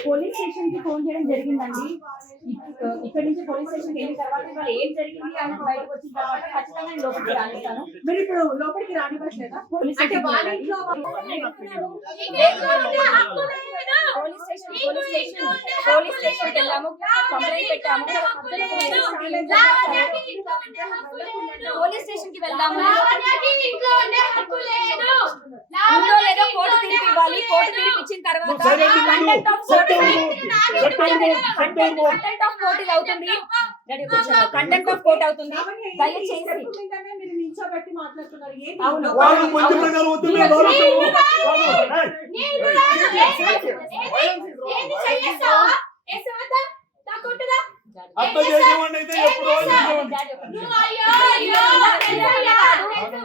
Police స్టేషన్కి phone చేయడం జరిగిందండి. ఇక్- ఇక్కడ నుంచి పోలీస్ స్టేషన్కి వెళ్ళిన తర్వాత ఇవాళ ఏం జరిగింది అని బయటకు వచ్చిన తర్వాత ఖచ్చితంగా నేను లోపలికి రానిస్తాను. మీరు ఇప్పుడు లోపలికి రానివ్వట్లేదా? పోలీస్ స్టేషన్ వాళ్ళ వెళ్ళాలి. ఇంట్లో police station police station police స్టేషన్కి వెళ్ళాము కంప్లైంట్ పెట్టాము పోలీస్ స్టేషన్కి వెళ్దాము ఉందో లేదో కోర్టు తీర్పు ఇవ్వాలి కోర్టు తీర్పు ఇచ్చిన తర్వాత content of court content of court ఇది అవుతుంది కంటెంట్ ఆఫ్ కోర్ట్ అవుతుంది దయచేసి నిల్చోబెట్టి మాట్లాడుతున్నారు ఏంటి అవును. చేసేవాడిని అయితే ఎప్పుడు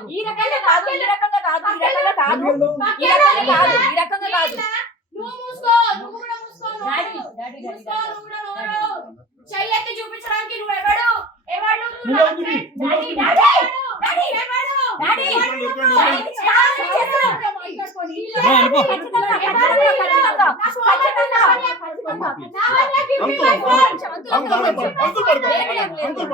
ఈ రకంగా కాదు ఈ రకంగా కాదు ఈ రకంగా కాదు ఈ రకంగా కాదు ఈ రకంగా కాదు డాడీ డాడీ డాడీ చెయ్యెత్తి చూపించడానికి నువ్వు నువ్వు daddy daddy daddy daddy daddy uncle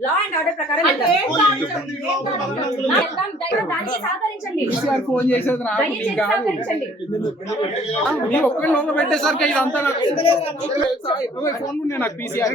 law and order ప్రకారం సహకరించండి ఫోన్ చేసేది నాకు లోపల పెట్టేసరికి ఇదంతా నాకు ఉన్నాయి నాకు పీసీఆర్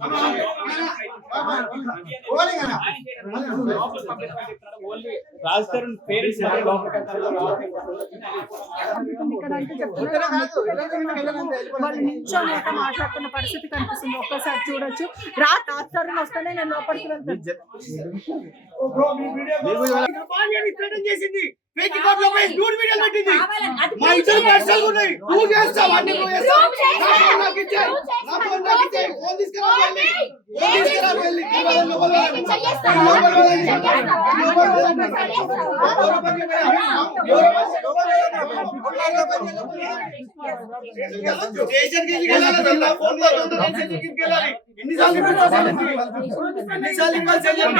అమ్మా. భయ్యా, భయ్యా. ఓలింగ్ అన్న. రాజ్ తరుణ్ పేరెంట్స్ వాళ్ళు నిల్చొని అట్లా మాట్లాడుతున్న పరిస్థితి కనిపిస్తుంది ఒక్కసారి చూడొచ్చు రా డాక్టర్ వస్తేనే నేను లోపలికి వెళ్తాను చేసింది వెయ్యి కోట్ల పై నూరు వీడియోలు పెట్టింది కావాలని అది మా ఇద్దరు పర్సనల్ ఉన్నాయి నువ్వు చేస్తావు అన్ని నువ్వు చేస్తావు నాకు ఇచ్చేయ్. నా ఫోన్ నాకు ఇచ్చేయ్. ఫోన్ తీసుకురా వెళ్ళి. ఫోన్ తీసుకురా వెళ్ళి. లోపల లోపల వెళ్ళి. లోపల వెళ్ళి. లోపల వెళ్ళి. లోపల పని చేయాలి. లోపల పని చేయాలి. స్టేషన్ కి వెళ్ళాలి నా ఫోన్ లో ఉంది. స్టేషన్ కి వెళ్ళాలి ఎన్నిసార్లు ఇవ్వాలి చెల్లెమ్మ? ఎన్నిసార్లు ఇవ్వాలి చెల్లెమ్మ?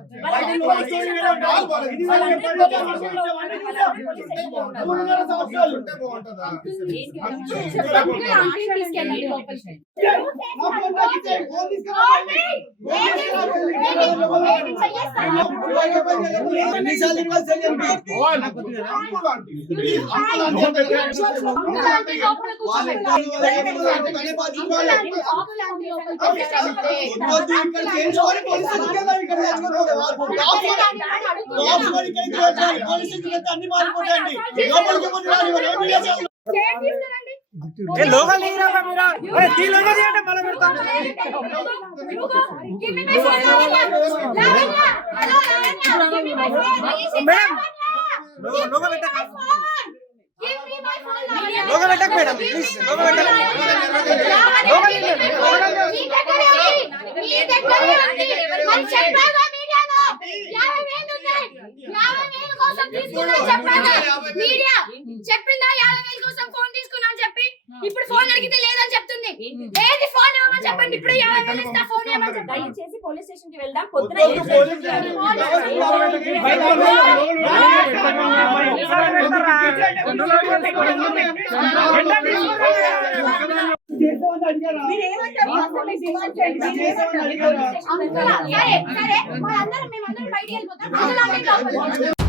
లోపలికి ఎవరు రారు. మరి ఏం చేస్తాం? ఎవరు రారు. బయట లోపల స్టోరీ వినండి. ఇది వాళ్ళు చెప్పారు. మూడున్నర సంవత్సరాలు. అంకుల్ ఆంటీ తీసుకెళ్ళండి లోపలికి. నా ఫోన్ నాకు ఇచ్చేయ్. ఫోన్ తీసుకురా. ఫోన్ తీసుకురా వెళ్ళి. ఎన్నిసార్లు ఇవ్వాలి చెల్లెమ్మ? Uncle aunty. Please, uncle aunty అంటే అంకుల్ ఆంటీ లోపల వాళ్ళ కూర్చోబెట్టు. ఇద్దరు వాళ్ళ ఇద్దరు కనే బాధ్యత అంకుల్ వాళ్ళే. ఆంటీ చాకులు ఆంటీ లోపలికి తీసుకెళ్ళండి. వద్దు, ఇక్కడ చేయించుకోవాలి. పోలీసు ఇంటికి వెళ్ళాలి. ఇక్కడ చేయించుకోవాలి. బాబు మరి- దాని అడుగుతున్నా. బాబు మరి ఇక్కడికి రావాలి. పోలీసు ఇంటికి వెళ్తే అన్ని మారిపోతాయండి. లోపలికి ఎవరు రారు. ఎవరు ఏం చేస్తారు? చేయండి తీసుకురండి. ఏ లోకల్ లీడర్ రా మీరు అరే తీ లోకల్ తీయండి మళ్ళీ పెడతాం Give me my phone, Lavanya. Lavanya. Hello, Lavanya. Give me my phone. Is it Madam. Lavanya? Logo- logo Give me పెట్టకు. my phone. Give me my phone, Lavanya. Logo పెట్టకు madam, Give please. me logo my పెట్టకు. phone, Lavanya. Logo media చెప్పిందా యాభై వేలు కోసం phone తీసుకున్నా అని చెప్పి ఇప్పుడు ఫోన్ అడిగితే లేదని చెప్తుంది ఏది ఫోన్ ఇవ్వమని చెప్పండి ఇప్పుడు యాభై వేలు ఇస్తా ఫోన్ ఇవ్వమని చెప్పండి దయచేసి పోలీస్ స్టేషన్కి వెళ్దాం పొద్దున? సరే సరే మనందరం మేమందరం బయటికి వెళ్ళిపోతాం